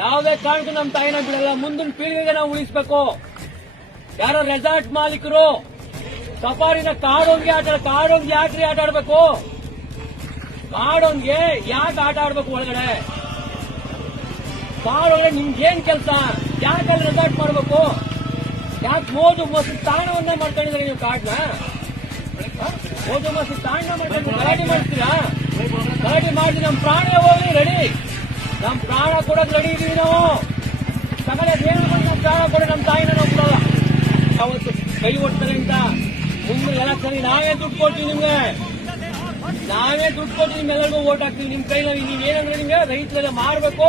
ಯಾವುದೇ ಕಾರಣಕ್ಕೂ ನಮ್ಮ ತಾಯಿನ ಬಿಡಲ್ಲ. ಮುಂದಿನ ಪೀಳಿಗೆಗೆ ನಾವು ಉಳಿಸಬೇಕು. ಯಾರೋ ರೆಸಾರ್ಟ್ ಮಾಲೀಕರು ಸಫಾರಿನ ಕಾಡೋನ್ಗೆ ಯಾಕ್ರಿ ಆಟ ಆಡ್ಬೇಕು? ಕಾಡೋನ್ಗೆ ಯಾಕೆ ಆಟ ಆಡ್ಬೇಕು? ಒಳಗಡೆ ಕಾಡೊಳಗಡೆ ನಿಮ್ಗೇನ್ ಕೆಲಸ? ಯಾಕೆ ರೆಸಾರ್ಟ್ ಮಾಡ್ಬೇಕು? ಯಾಕೆ ಮೋಜು ಮಸ್ತು ತಾಣವನ್ನೇ ಮಾಡ್ಕೊಂಡಿದ್ರೆ ನೀವು ಕಾಡ್ನ? ಮೋಜು ಮಸ್ತು ತಾಣ ಮಾಡ್ಕೊಂಡು ಗಲಾಟೆ ಮಾಡ್ತೀರಾ? ಗಲಾಟೆ ಮಾಡಿ ನಮ್ಮ ಪ್ರಾಣ ಹೋಗಿ ರೆಡಿ, ನಮ್ಮ ಪ್ರಾಣ ಕೊಡೋದು ರೆಡಿ ಇದೀವಿ ನಾವು. ಸಕಲ ದೇವ ನಮ್ಮ ಪ್ರಾಣ ಕೊಡೋ ನಮ್ಮ ತಾಯಿನ ನಾವು ಕೊಡಲ್ಲ. ಅವತ್ತು ಕೈ ಒಡ್ತಾರೆ ಅಂತ ಮುಂದೆ ಎಲೆಕ್ಷನ್ ನಾವೇ ದುಡ್ಡು ಕೊಡ್ತೀವಿ ನಿಮ್ಗೆ, ನಾವೇ ದುಡ್ಡು ಕೊಟ್ಟು ನಿಮ್ಮೆಲ್ಲರಿಗೂ ಓಟ್ ಹಾಕ್ತೀವಿ. ನಿಮ್ ಕೈನಲ್ಲಿ ನೀವೇನಂದ್ರೆ ನಿಮ್ಗೆ ರೈತರೆಲ್ಲ ಮಾರ್ಬೇಕು,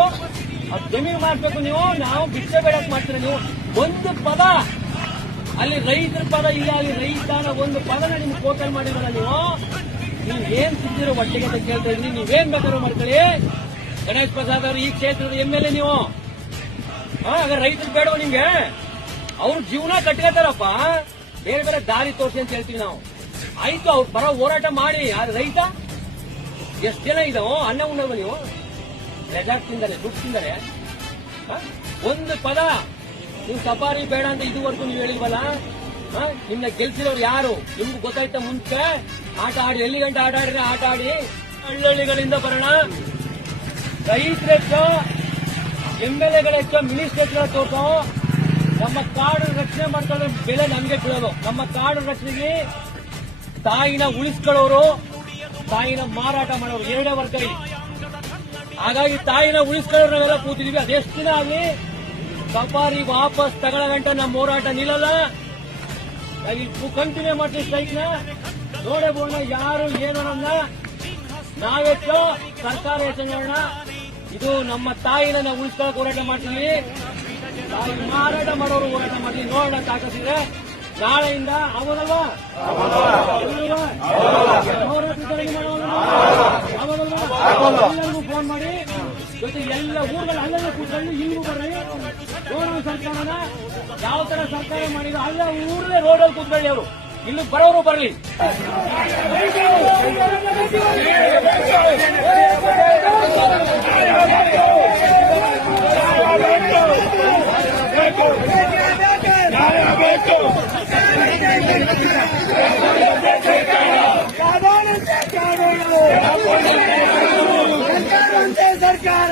ಅದು ಜಮೀನು ಮಾಡ್ಬೇಕು. ನೀವು ನಾವು ಬಿಟ್ಟೆ ಬೇಡಕ್ ಮಾಡ್ತೀರ. ನೀವು ಒಂದು ಪದ ಅಲ್ಲಿ ರೈತರ ಪದ ಇಲ್ಲ, ಅಲ್ಲಿ ರೈತನ ಒಂದು ಪದನ ನಿಮ್ಗೆ ಕೋಟಲ್ ಮಾಡಿರಲ್ಲ. ನೀವು ಏನ್ ಸಿದ್ದಿರೋ ಒಟ್ಟಿಗೆ ಅಂತ ಕೇಳ್ತಾ ಇದ್ರಿ. ನೀವೇನ್ ಬೇಕಾದ್ರೂ ಮಾಡ್ಕೊಳ್ಳಿ. ಗಣೇಶ್ ಪ್ರಸಾದ್ ಅವರು ಈ ಕ್ಷೇತ್ರದ MLA ನೀವು. ಹಾಗಾದ್ರೆ ರೈತರು ಬೇಡವ ನಿಮ್ಗೆ? ಅವ್ರ ಜೀವನ ಕಟ್ಕೋತಾರಪ್ಪ, ಬೇರೆ ಬೇರೆ ದಾರಿ ತೋರಿಸಿ ಅಂತ ಹೇಳ್ತೀವಿ ನಾವು. ಆಯ್ತು, ಅವ್ರ ಪರ ಹೋರಾಟ ಮಾಡಿ. ಆದ್ರೆ ರೈತ ಎಷ್ಟು ಜನ ಇದಾವೋ ಅನ್ನ ಉಣ್ಣವ ನೀವು? ರೆಸಾರ್ಟ್ ತಿಂದರೆ, ದುಡ್ಡು ತಿಂದರೆ. ಒಂದು ಪದ ನೀವು ಸಫಾರಿ ಬೇಡ ಅಂತ ಇದುವರೆಗೂ ನೀವು ಹೇಳಿಲ್ವಲ್ಲ. ನಿಮ್ನ ಗೆಲ್ಸಿರೋರು ಯಾರು? ನಿಮ್ಗೆ ಗೊತ್ತಾಯ್ತಾ? ಮುಂಚೆ ಆಟ ಆಡಿ, ಎಲ್ಲಿ ಗಂಟೆ ಆಟ ಆಡಿದ್ರೆ ಆಟ ಆಡಿ. ಹಳ್ಳಿಗಳಿಂದ ಬರೋಣ. ರೈತರೆಚ್ಚೋ, MLAಗಳೆಚ್ಚೋ, ಮಿನಿಸ್ಟರ್ಗಳ ತೋರ್ಸೋ. ನಮ್ಮ ಕಾಡು ರಕ್ಷಣೆ ಮಾಡ್ಕೊಳ್ಳೋ ಬೆಲೆ ನಮ್ಗೆ ಬೀಳೋದು. ನಮ್ಮ ಕಾಡು ರಕ್ಷಣೆಗೆ ತಾಯಿನ ಉಳಿಸ್ಕೊಳ್ಳೋರು, ತಾಯಿನ ಮಾರಾಟ ಮಾಡೋರು ಎರಡೇ ವರ್ಗ ಇಲ್ಲಿ. ಹಾಗಾಗಿ ತಾಯಿನ ಉಳಿಸ್ಕೊಳ್ಳೋರು ನಾವೆಲ್ಲ ಕೂತಿದೀವಿ. ಅದೆಷ್ಟು ದಿನ ಆಗಲಿ ಸಫಾರಿ ವಾಪಸ್ ತಗೊಳ್ಳೋ ಗಂಟೆ ನಮ್ಮ ಹೋರಾಟ ನಿಲ್ಲಲ್ಲ. ಕಂಟಿನ್ಯೂ ಮಾಡ್ತೀವಿ ಸ್ಟ್ರೈಕ್ನ. ನೋಡೇ ಬೋಣ ಯಾರು ಏನು ನನ್ನ ನಾವೆಚ್ಚೋ ಸರ್ಕಾರ ಯೋಚನೆ. ಇದು ನಮ್ಮ ತಾಯಿನ ನಾವು ಉಳಿಸ್ಕೊಳ್ಳೋಕೆ ಹೋರಾಟ ಮಾಡ್ತೀವಿ. ತಾಯಿ ಮಾರಾಟ ಮಾಡೋರು ಹೋರಾಟ ಮಾಡ್ತೀವಿ. ನೋಡೋಣ ತಾಕತ್ತಿದ್ರೆ ನಾಳೆಯಿಂದ ಅವನಲ್ವಾ ಎಲ್ಲರಿಗೂ ಫೋನ್ ಮಾಡಿ ಜೊತೆ ಎಲ್ಲ ಊರುಗಳು ಅಲ್ಲೆಲ್ಲ ಕೂತ್ಕೊಂಡು ಇಲ್ಲಿಗೂ ಬರ್ರಿ. ನೋಡೋಣ ಸರ್ಕಾರನ ಯಾವ ತರ ಸರ್ಕಾರ ಮಾಡಿದ್ರು ಅಲ್ಲ ಊರಲ್ಲೇ ರೋಡಲ್ಲಿ ಕೂತ್ಕೊಳ್ಳಿ. ಅವರು ಇಲ್ಲಿ ಬರೋರು ಬರಲಿ. ಸರ್ಕಾರ